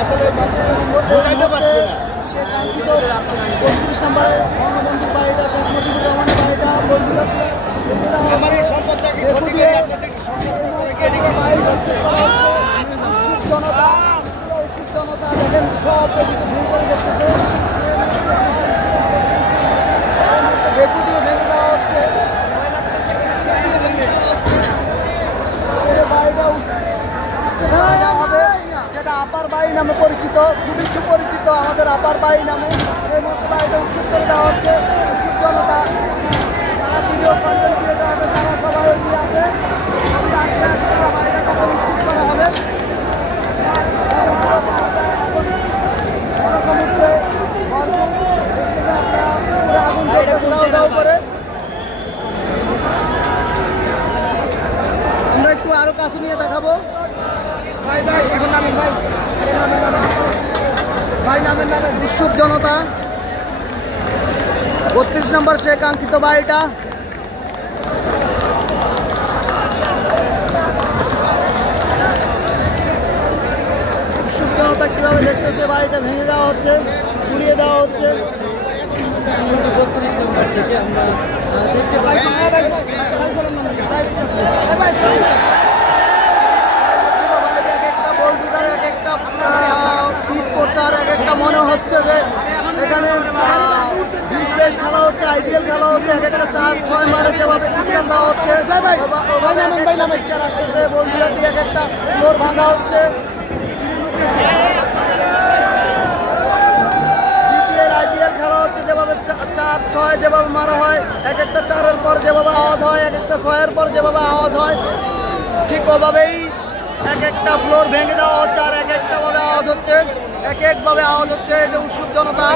আসলে সে কাঙ্ক্ষিত ৩৫ নম্বরের বঙ্গবন্ধুর বাড়িটা, শেখ মুজিবুর রহমানের বাড়িটা আমার এই সম্পদটাকে বেকু দিয়ে জনতা জনতা দেখেন সব ভিড় করে দেখতেছে। বেকু দিয়ে ভেঙে দেওয়া হচ্ছে, হবে যেটা আপার বাড়ি নামে পরিচিত, খুবই সুপরিচিত আমাদের আপার বাড়ি নামে। এই মতো বাড়িটা উচ্ছেদ করে দেওয়া হচ্ছে। জনতা তারা ভিডিও কন্টেন্ট দিয়ে দেওয়া হবে, তারা সবাই এগিয়ে আছে। বাড়িটা কখন উচ্ছেদ করা হবে আমরা একটু আরো কাছে নিয়ে দেখাবো। ভাই এখন নামেন ভাই নামেন উৎসুক জনতা ৩২ নম্বর সে কাঙ্ক্ষিত বাড়িটা। উৎসুক জনতা কিভাবে দেখতেছে বাড়িটা ভেঙে দেওয়া হচ্ছে, ঘুরিয়ে দেওয়া হচ্ছে। ৩২ নম্বর থেকে আমরা দেখতে পাচ্ছি একটা মনে হচ্ছে যে এখানে বিগ ব্যাশ খেলা হচ্ছে, IPL খেলা হচ্ছে। এক একটা 4-6 মারে যেভাবে চিৎকার দেওয়া হচ্ছে, আসতেছে বলদিয়া দিয়ে এক একটা ফ্লোর ভাঙা হচ্ছে। IPL খেলা হচ্ছে, যেভাবে 4-6 যেভাবে মারা হয়, এক একটা 4-এর পর যেভাবে আওয়াজ হয়, এক একটা 6-এর পর যেভাবে আওয়াজ হয়, ঠিক ওভাবেই এক একটা ফ্লোর ভেঙে দেওয়া হচ্ছে। আর এক একটা ভাবে আওয়াজ হচ্ছে, এক একভাবে আওয়াজ হচ্ছে। এই যে উৎসুক জনতা